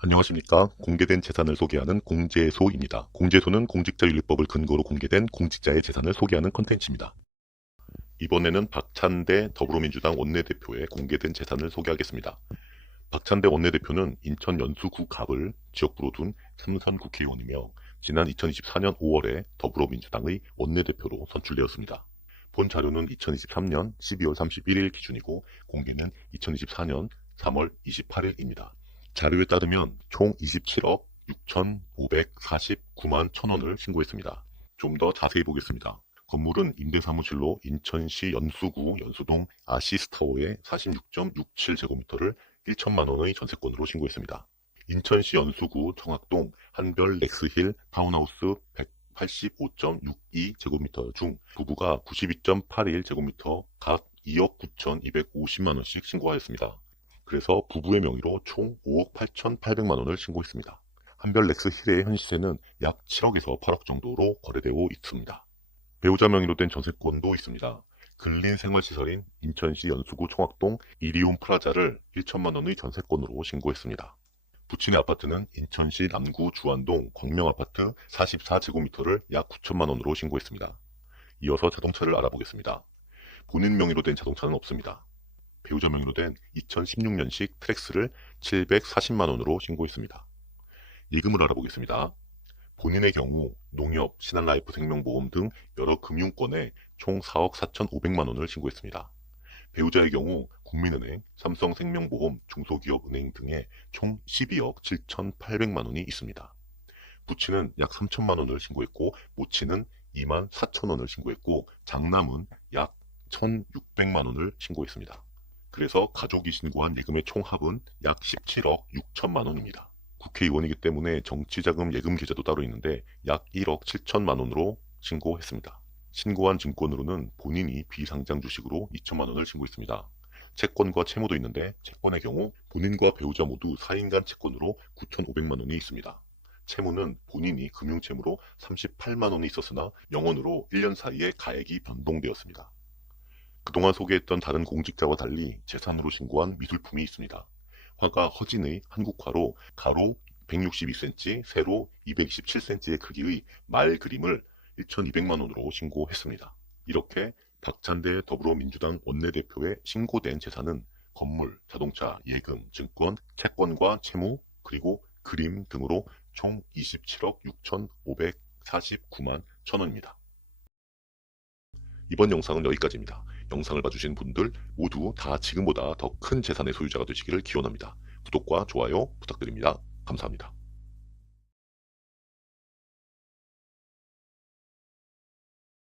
안녕하십니까. 공개된 재산을 소개하는 공제소입니다. 공제소는 공직자윤리법을 근거로 공개된 공직자의 재산을 소개하는 컨텐츠입니다. 이번에는 박찬대 더불어민주당 원내대표의 공개된 재산을 소개하겠습니다. 박찬대 원내대표는 인천 연수구 갑을 지역구로 둔 삼선 국회의원이며 지난 2024년 5월에 더불어민주당의 원내대표로 선출되었습니다. 본 자료는 2023년 12월 31일 기준이고 공개는 2024년 3월 28일입니다. 자료에 따르면 총 27억 6,549만 천원을 신고했습니다. 좀 더 자세히 보겠습니다. 건물은 임대사무실로 인천시 연수구 연수동 아시스타워의 46.67제곱미터를 1천만 원의 전세권으로 신고했습니다. 인천시 연수구 청학동 한별 렉스힐 타운하우스 185.62제곱미터 중 부부가 92.81제곱미터 각 2억 9,250만 원씩 신고하였습니다. 그래서 부부의 명의로 총 5억 8,800만 원을 신고했습니다. 한별 렉스 힐의 현 시세는 약 7억에서 8억 정도로 거래되어 있습니다. 배우자 명의로 된 전세권도 있습니다. 근린 생활시설인 인천시 연수구 총학동 이리움 플라자를 1천만 원의 전세권으로 신고했습니다. 부친의 아파트는 인천시 남구 주안동 광명아파트 44제곱미터를 약 9천만 원으로 신고했습니다. 이어서 자동차를 알아보겠습니다. 본인 명의로 된 자동차는 없습니다. 배우자 명의로 된 2016년식 트랙스를 740만 원으로 신고했습니다. 예금을 알아보겠습니다. 본인의 경우 농협, 신한라이프 생명보험 등 여러 금융권에 총 4억 4,500만 원을 신고했습니다. 배우자의 경우 국민은행, 삼성생명보험, 중소기업은행 등에 총 12억 7,800만 원이 있습니다. 부친은 약 3천만 원을 신고했고 모친은 2만 4천 원을 신고했고 장남은 약 1,600만 원을 신고했습니다. 그래서 가족이 신고한 예금의 총합은 약 17억 6천만 원입니다. 국회의원이기 때문에 정치자금 예금 계좌도 따로 있는데 약 1억 7천만 원으로 신고했습니다. 신고한 증권으로는 본인이 비상장 주식으로 2천만 원을 신고했습니다. 채권과 채무도 있는데 채권의 경우 본인과 배우자 모두 4인간 채권으로 9,500만 원이 있습니다. 채무는 본인이 금융채무로 38만 원이 있었으나 영원으로 1년 사이에 가액이 변동되었습니다. 그동안 소개했던 다른 공직자와 달리 재산으로 신고한 미술품이 있습니다. 화가 허진의 한국화로 가로 162cm, 세로 227cm의 크기의 말 그림을 1,200만 원으로 신고했습니다. 이렇게 박찬대 더불어민주당 원내대표의 신고된 재산은 건물, 자동차, 예금, 증권, 채권과 채무, 그리고 그림 등으로 총 27억 6,549만 천원입니다. 이번 영상은 여기까지입니다. 영상을 봐주신 분들 모두 다 지금보다 더 큰 재산의 소유자가 되시기를 기원합니다. 구독과 좋아요 부탁드립니다. 감사합니다.